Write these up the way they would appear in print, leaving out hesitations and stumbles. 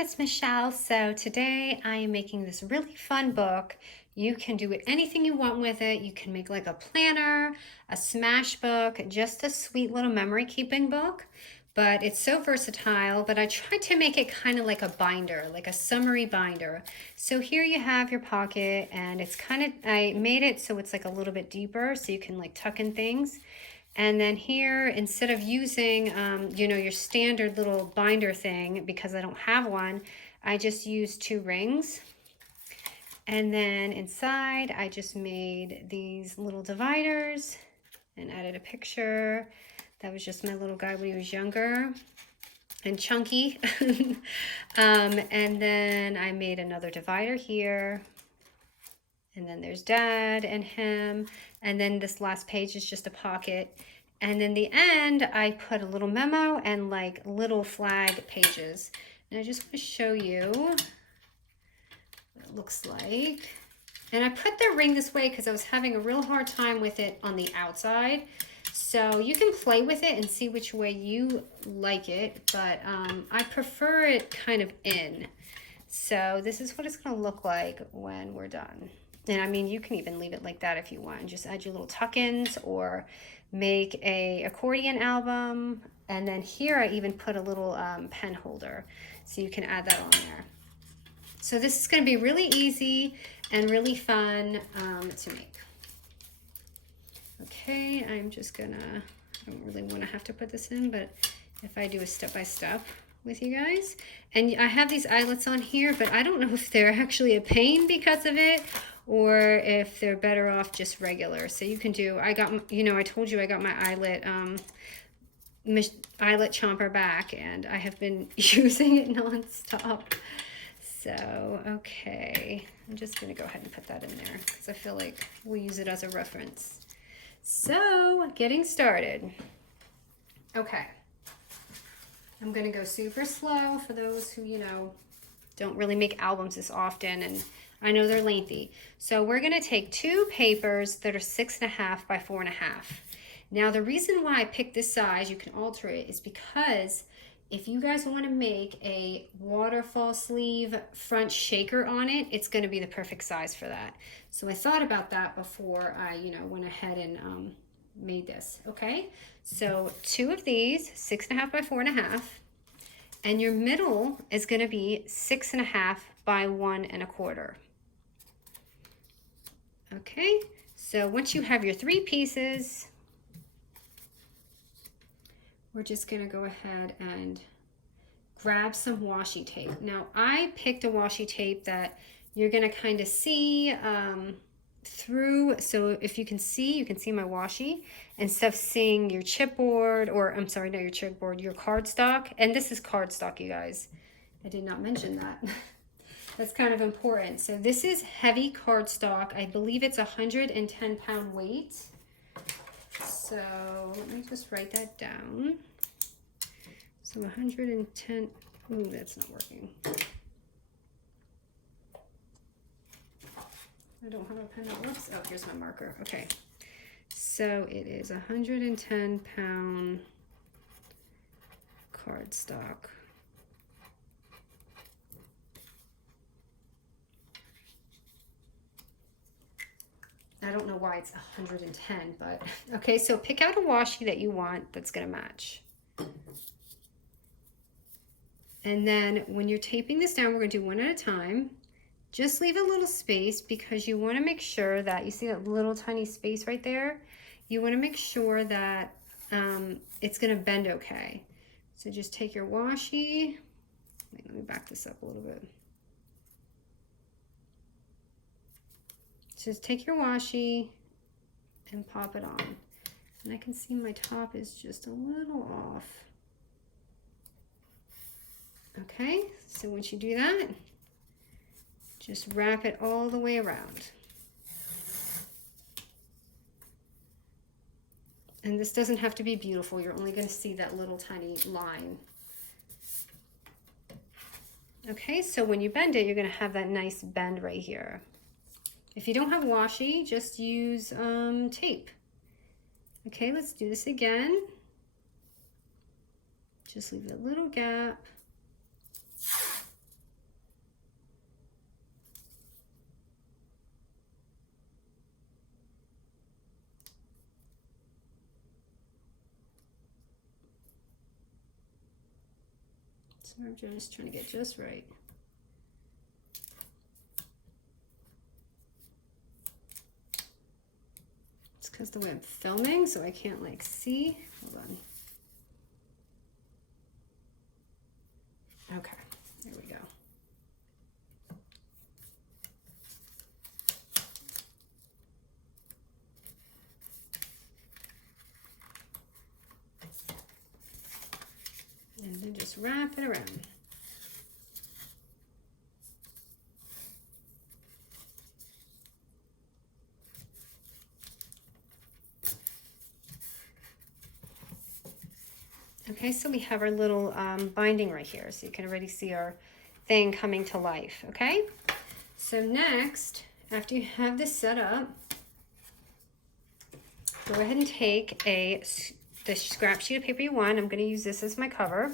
it's Michelle. So today I am making this really fun book. You can do anything you want with it. You can make like a planner, a Smashbook, just a sweet little memory keeping book. But it's so versatile, but I tried to make it kind of like a binder, like a summary binder. So here you have your pocket, and it's kind of, I made it so it's like a little bit deeper so you can like tuck in things. And then here, instead of using, your standard little binder thing, because I don't have one, I just used 2 rings. And then inside, I just made these little dividers and added a picture. That was just my little guy when he was younger and chunky. And then I made another divider here. And then there's Dad and him. And then this last page is just a pocket. And in the end, I put a little memo and like little flag pages. And I just want to show you what it looks like. And I put the ring this way because I was having a real hard time with it on the outside. So you can play with it and see which way you like it. But I prefer it kind of in. So this is what it's going to look like when we're done. And I mean, you can even leave it like that if you want. Just add your little tuck-ins or make a accordion album. And then here I even put a little pen holder. So you can add that on there. So this is going to be really easy and really fun to make. Okay, I'm just gonna, I don't really want to have to put this in, but if I do a step-by-step with you guys. And I have these eyelets on here, but I don't know if they're actually a pain because of it or if they're better off just regular. So you can do, I got, I told you I got my eyelet, eyelet chomper back, and I have been using it nonstop. So, okay, I'm just gonna go ahead and put that in there because I feel like we'll use it as a reference. So, getting started. Okay. I'm going to go super slow for those who, don't really make albums this often, and I know they're lengthy. So we're going to take 2 papers that are 6.5 by 4.5. Now, the reason why I picked this size, you can alter it, is because if you guys want to make a waterfall sleeve front shaker on it, it's going to be the perfect size for that. So I thought about that before I, went ahead and made this. Okay, so 2 of these, 6.5 by 4.5, and your middle is going to be 6.5 by 1.25. Okay, so once you have your 3 pieces, we're just going to go ahead and grab some washi tape. Now, I picked a washi tape that you're going to kind of see through. So if you can see my washi instead of seeing your chipboard, or I'm sorry, not your chipboard, your cardstock. And this is cardstock, you guys. I did not mention that. That's kind of important. So this is heavy cardstock. I believe it's 110-pound weight. So let me just write that down. So 110, ooh, that's not working. I don't have a pen that works. Oh, here's my marker. Okay. So it is 110-pound cardstock. I don't know why it's 110, but okay, so pick out a washi that you want that's gonna match. And then when you're taping this down, we're gonna do one at a time. Just leave a little space because you wanna make sure that, you see that little tiny space right there? You wanna make sure that it's gonna bend okay. So just take your washi, wait, let me back this up a little bit. Just take your washi and pop it on. And I can see my top is just a little off. Okay, so once you do that, just wrap it all the way around. And this doesn't have to be beautiful. You're only going to see that little tiny line. Okay, so when you bend it, you're going to have that nice bend right here. If you don't have washi, just use tape. Okay, let's do this again. Just leave a little gap. So I'm just trying to get just right. It's because the way I'm filming, so I can't like see. Hold on. Okay, there we go. And then just wrap it around. Okay, so we have our little binding right here, so you can already see our thing coming to life, okay? So next, after you have this set up, go ahead and take the scrap sheet of paper you want. I'm going to use this as my cover,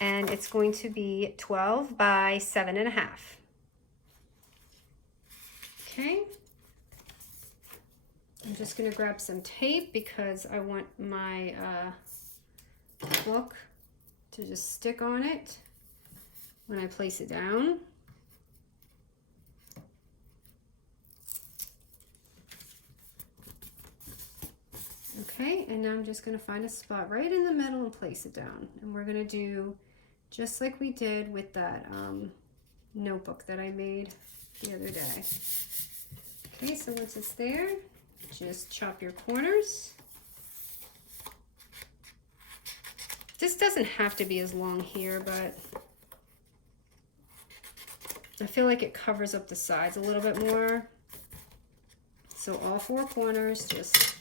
and it's going to be 12 by 7.5. Okay. I'm just going to grab some tape because I want my book to just stick on it when I place it down. Okay, and now I'm just going to find a spot right in the middle and place it down. And we're going to do just like we did with that notebook that I made the other day. Okay, so once it's there, just chop your corners. This doesn't have to be as long here, but I feel like it covers up the sides a little bit more. So all 4 corners, just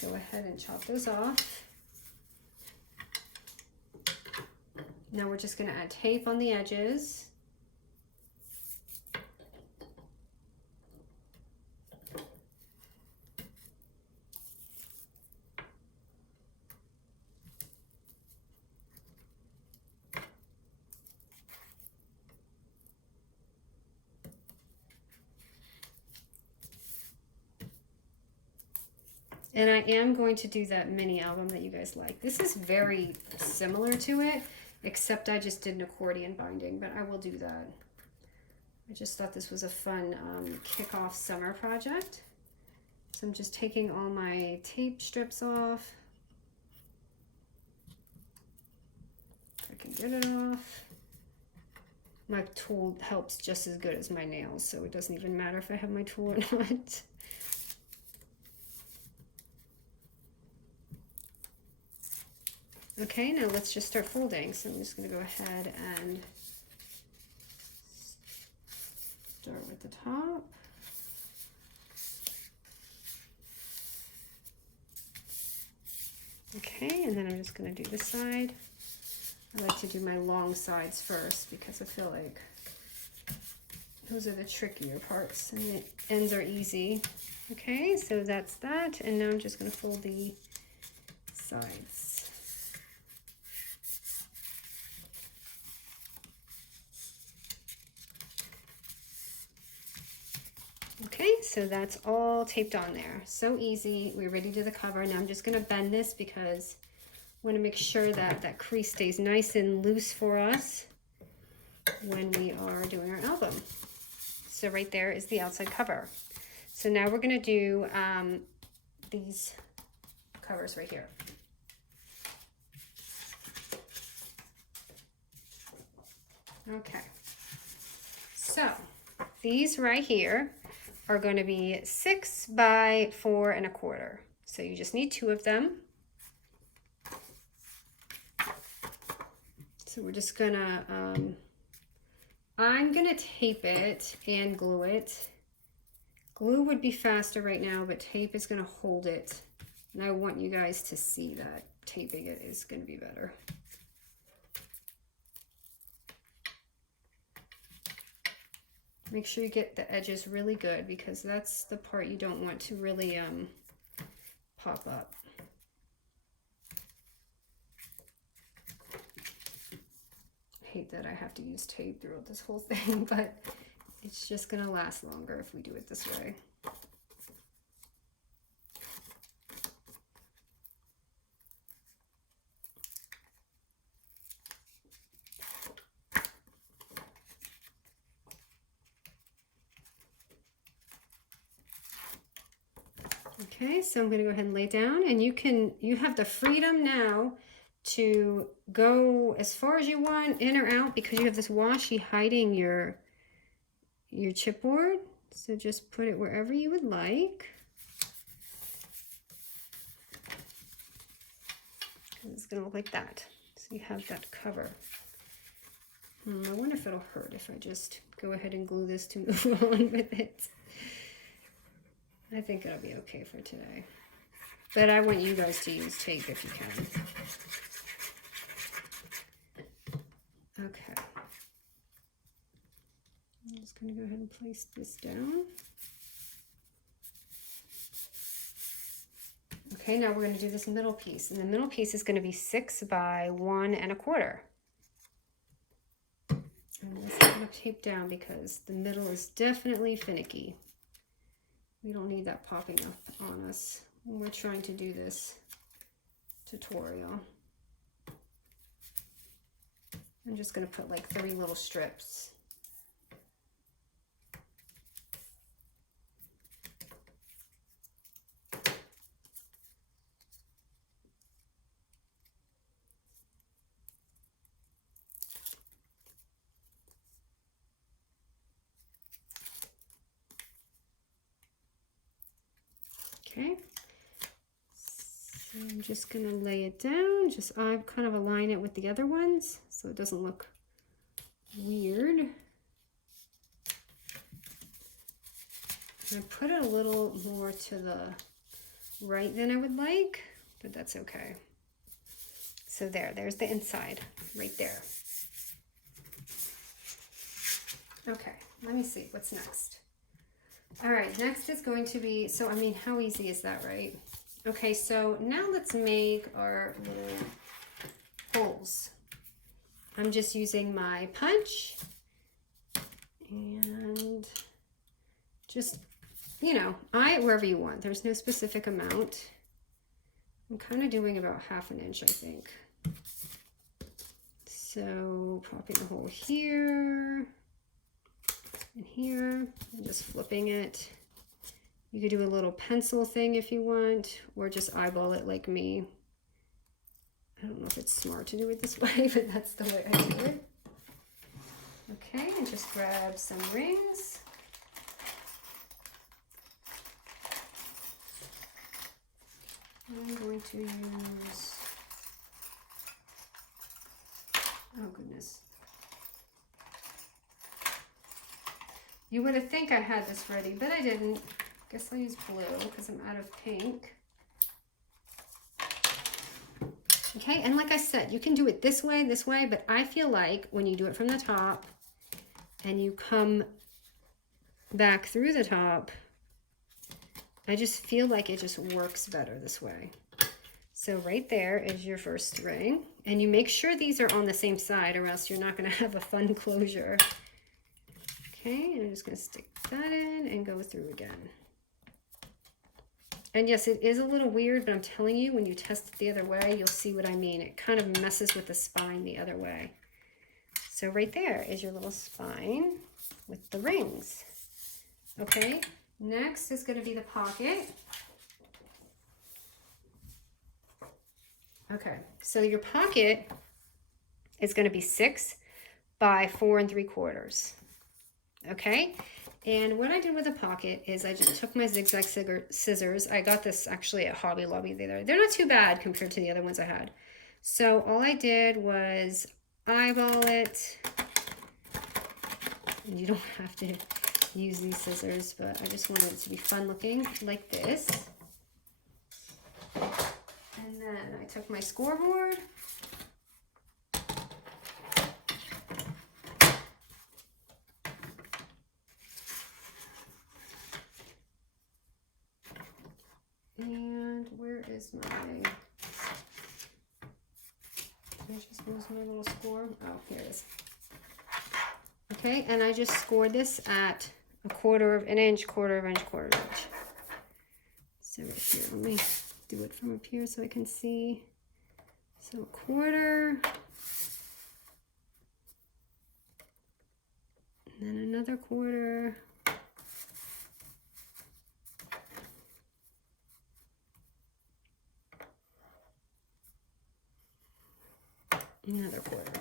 go ahead and chop those off. Now we're just going to add tape on the edges. And I am going to do that mini album that you guys like. This is very similar to it, except I just did an accordion binding, but I will do that. I just thought this was a fun kick-off summer project. So I'm just taking all my tape strips off. If I can get it off. My tool helps just as good as my nails, so it doesn't even matter if I have my tool or not. Okay, now let's just start folding. So I'm just going to go ahead and start with the top. Okay, and then I'm just going to do this side. I like to do my long sides first because I feel like those are the trickier parts and the ends are easy. Okay, so that's that. And now I'm just going to fold the sides. Okay, so that's all taped on there. So easy. We're ready to do the cover. Now I'm just going to bend this because I want to make sure that that crease stays nice and loose for us when we are doing our album. So right there is the outside cover. So now we're going to do these covers right here. Okay, so these right here are going to be 6 by 4 1/4. So you just need 2 of them. So we're just gonna, I'm gonna tape it and glue it. Glue would be faster right now, but tape is gonna hold it. And I want you guys to see that taping it is gonna be better. Make sure you get the edges really good because that's the part you don't want to really pop up. I hate that I have to use tape throughout this whole thing, but it's just gonna last longer if we do it this way. Okay, so I'm going to go ahead and lay down, and you have the freedom now to go as far as you want, in or out, because you have this washi hiding your chipboard. So just put it wherever you would like. It's going to look like that. So you have that cover. I wonder if it'll hurt if I just go ahead and glue this to move on with it. I think it'll be okay for today. But I want you guys to use tape if you can. Okay. I'm just going to go ahead and place this down. Okay, now we're going to do this middle piece. And the middle piece is going to be 6 by 1 1/4. And let's kind of tape down because the middle is definitely finicky. We don't need that popping up on us when we're trying to do this tutorial. I'm just going to put like 3 little strips. Okay, so I'm just going to lay it down, I kind of align it with the other ones so it doesn't look weird. I put it a little more to the right than I would like, but that's okay. So there's the inside right there. Okay, let me see what's next. All right, next is going to be, so I mean, how easy is that, right? Okay, so now let's make our little holes. I'm just using my punch and just, you know, wherever you want. There's no specific amount. I'm kind of doing about 1/2 inch, I think. So popping a hole here and here, and just flipping it. You could do a little pencil thing if you want, or just eyeball it like me. I don't know if it's smart to do it this way, but that's the way I do it. Okay, and just grab some rings. I'm going to use, oh goodness. You would have think I had this ready, but I didn't. Guess I'll use blue because I'm out of pink. Okay, and like I said, you can do it this way, but I feel like when you do it from the top and you come back through the top, I just feel like it just works better this way. So right there is your first ring, and you make sure these are on the same side or else you're not going to have a fun closure. Okay, and I'm just going to stick that in and go through again. And yes, it is a little weird, but I'm telling you, when you test it the other way, you'll see what I mean. It kind of messes with the spine the other way. So right there is your little spine with the rings. Okay, next is going to be the pocket. Okay, so your pocket is going to be 6 by 4 3/4. Okay, and what I did with the pocket is I just took my zigzag scissors. I got this actually at Hobby Lobby. They're not too bad compared to the other ones I had. So all I did was eyeball it. And you don't have to use these scissors, but I just wanted it to be fun looking like this. And then I took my scoreboard. And where is my, did I just lose my little score? Oh, here it is. Okay, and I just scored this at 1/4 inch, 1/4 inch, 1/4 inch. So right here, let me do it from up here so I can see. So 1/4. And then another 1/4. Another quarter.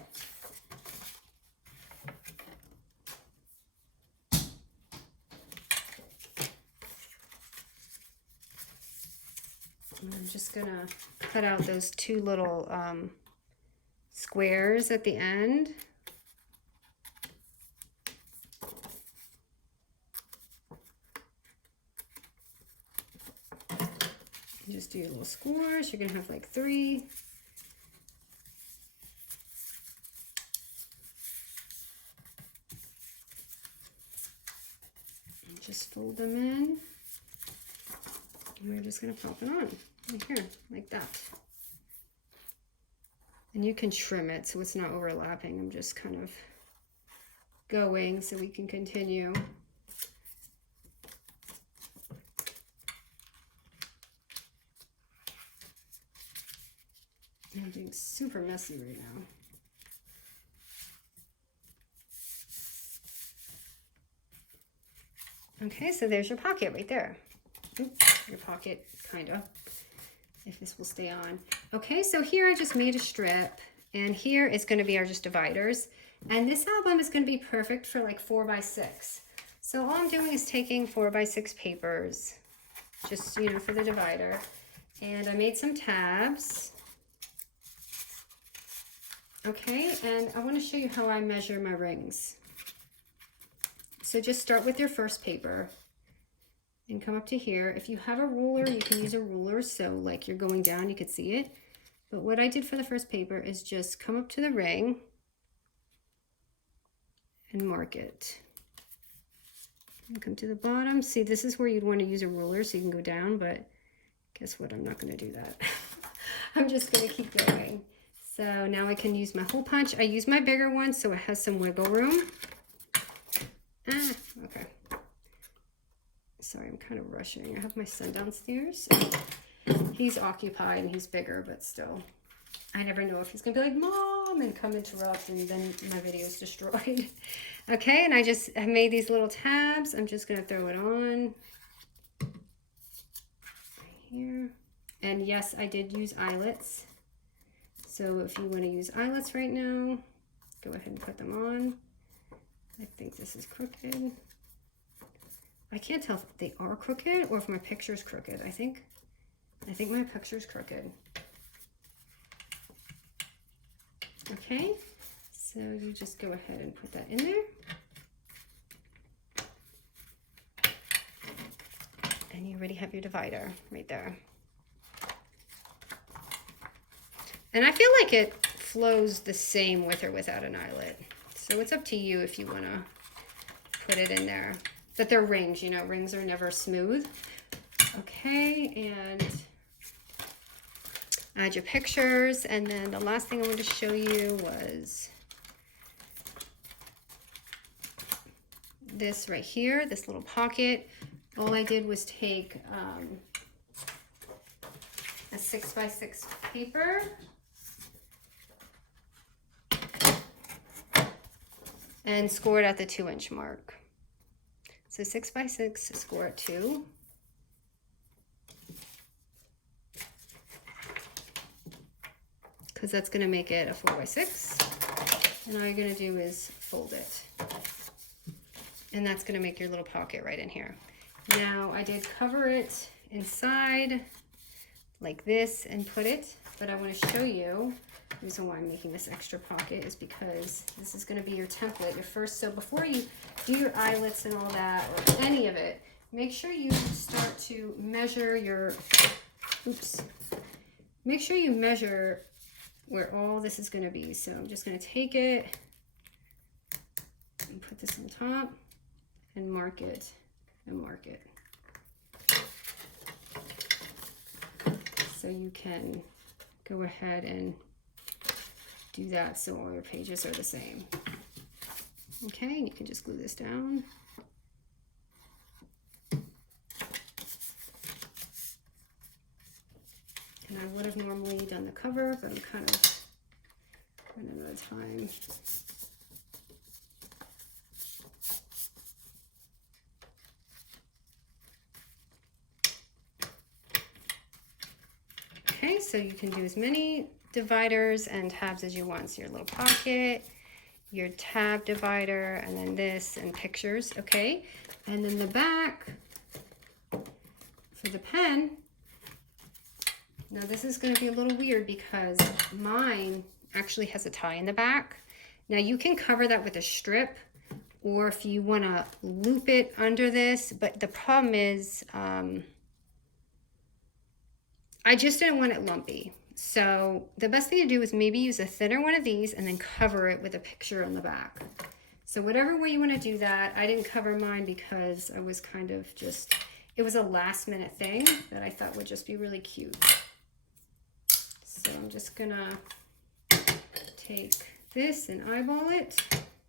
And I'm just gonna cut out those two little squares at the end. Just do your little scores. You're gonna have like 3. And just fold them in. And we're just gonna pop it on right here, like that. And you can trim it so it's not overlapping. I'm just kind of going so we can continue. I'm being super messy right now. Okay, so there's your pocket right there. Oops, your pocket, kind of, if this will stay on. Okay, so here I just made a strip, and here is going to be our just dividers. And this album is going to be perfect for like 4x6. So all I'm doing is taking 4x6 papers, just, you know, for the divider. And I made some tabs. Okay, and I want to show you how I measure my rings. So just start with your first paper and come up to here. If you have a ruler, you can use a ruler, so like you're going down, you could see it. But what I did for the first paper is just come up to the ring and mark it. And come to the bottom. See, this is where you'd want to use a ruler so you can go down, but guess what? I'm not going to do that. I'm just going to keep going. So now I can use my hole punch. I use my bigger one so it has some wiggle room. Okay. Sorry, I'm kind of rushing. I have my son downstairs. He's occupied and he's bigger, but still. I never know if he's going to be like, Mom, and come interrupt, and then my video is destroyed. Okay, and I made these little tabs. I'm just going to throw it on. Right here. And yes, I did use eyelets. So if you want to use eyelets right now, go ahead and put them on. I think this is crooked. I can't tell if they are crooked or if my picture's crooked. I think my picture's crooked. Okay, so you just go ahead and put that in there. And you already have your divider right there. And I feel like it flows the same with or without an eyelet. So it's up to you if you want to put it in there. But they're rings, you know, rings are never smooth. Okay, and add your pictures. And then the last thing I wanted to show you was this right here, this little pocket. All I did was take a 6x6 paper. And score it at the 2-inch mark. So 6x6, score at 2. Because that's going to make it a 4x6. And all you're going to do is fold it. And that's going to make your little pocket right in here. Now I did cover it inside like this and put it, but I want to show you. The reason why I'm making this extra pocket is because this is going to be your template, your first. So before you do your eyelets and all that, or any of it, make sure you start to measure your, make sure you measure where all this is going to be. So I'm just going to take it and put this on top and mark it and mark it. So you can go ahead and do that so all your pages are the same. Okay, and you can just glue this down. And I would have normally done the cover, but I'm kind of running out of time. Okay, so you can do as many dividers and tabs as you want. So your little pocket, your tab divider, and then this and pictures, okay? And then the back for the pen. Now this is going to be a little weird because mine actually has a tie in the back. Now you can cover that with a strip, or if you want to loop it under this, but the problem is I just didn't want it lumpy. So the best thing to do is maybe use a thinner one of these and then cover it with a picture on the back. So whatever way you want to do that, I didn't cover mine because I was kind of just, it was a last minute thing that I thought would just be really cute. So I'm just gonna take this and eyeball it.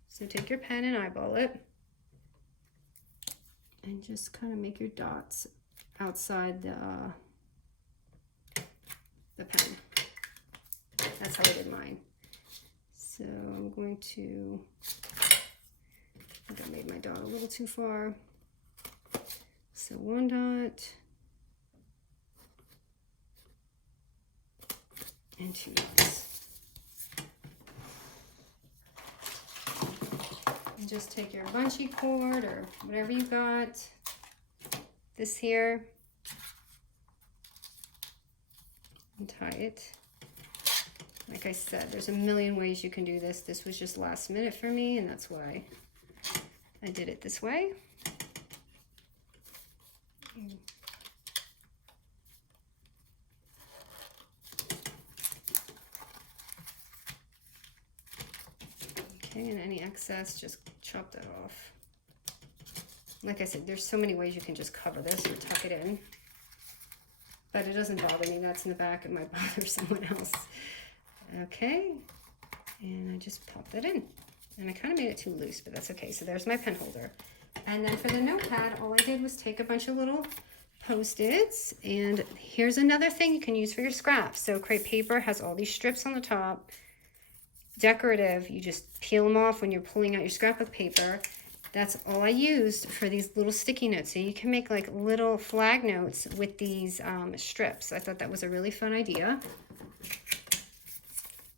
So take your pen and eyeball it. And just kind of make your dots outside the pen. That's how I did mine. So I'm going to, I think I made my dot a little too far. So one dot and two dots. And just take your bungee cord or whatever you got, this here, and tie it. Like I said, there's a million ways you can do this. This was just last minute for me, and that's why I did it this way. Okay, and any excess, just chop that off. Like I said, there's so many ways you can just cover this or tuck it in. But it doesn't bother me. That's in the back. It might bother someone else. Okay, and I just popped that in. And I kind of made it too loose, but that's okay. So there's my pen holder. And then for the notepad, all I did was take a bunch of little Post-its. And here's another thing you can use for your scraps. So crepe paper has all these strips on the top. Decorative, you just peel them off when you're pulling out your scrapbook paper. That's all I used for these little sticky notes. So you can make like little flag notes with these strips. I thought that was a really fun idea.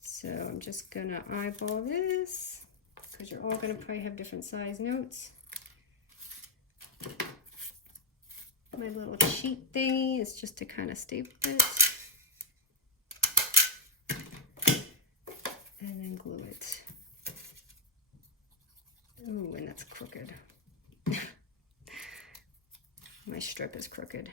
So I'm just gonna eyeball this because you're all gonna probably have different size notes. My little cheat thingy is just to kind of staple it. And then glue it. Ooh, and that's crooked. My strip is crooked.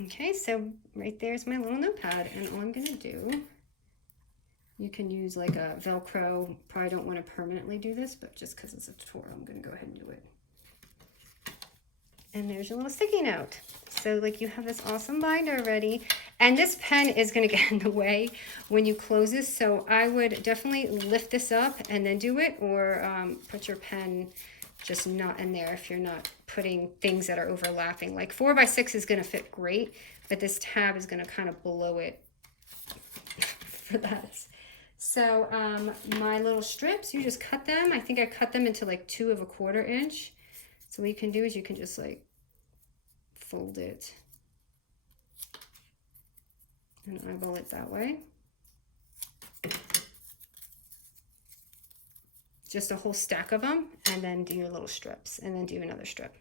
Okay, so right there's my little notepad, and all I'm gonna do, you can use like a Velcro. Probably don't want to permanently do this, but just because it's a tutorial, I'm gonna go ahead and do it. And there's your little sticky note. So like you have this awesome binder ready. And this pen is gonna get in the way when you close this. So I would definitely lift this up and then do it, or put your pen just not in there if you're not putting things that are overlapping. Like 4x6 is gonna fit great, but this tab is gonna kind of below it for that. So my little strips, you just cut them. I think I cut them into like 2 1/4 inch. So what you can do is you can just like fold it and eyeball it that way. Just a whole stack of them, and then do your little strips, and then do another strip.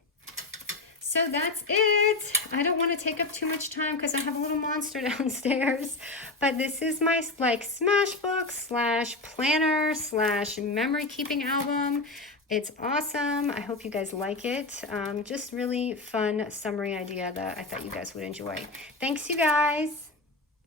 So that's it. I don't want to take up too much time because I have a little monster downstairs, but this is my like Smashbook / planner / memory keeping album. It's awesome. I hope you guys like it. Just really fun summary idea that I thought you guys would enjoy. Thanks, you guys.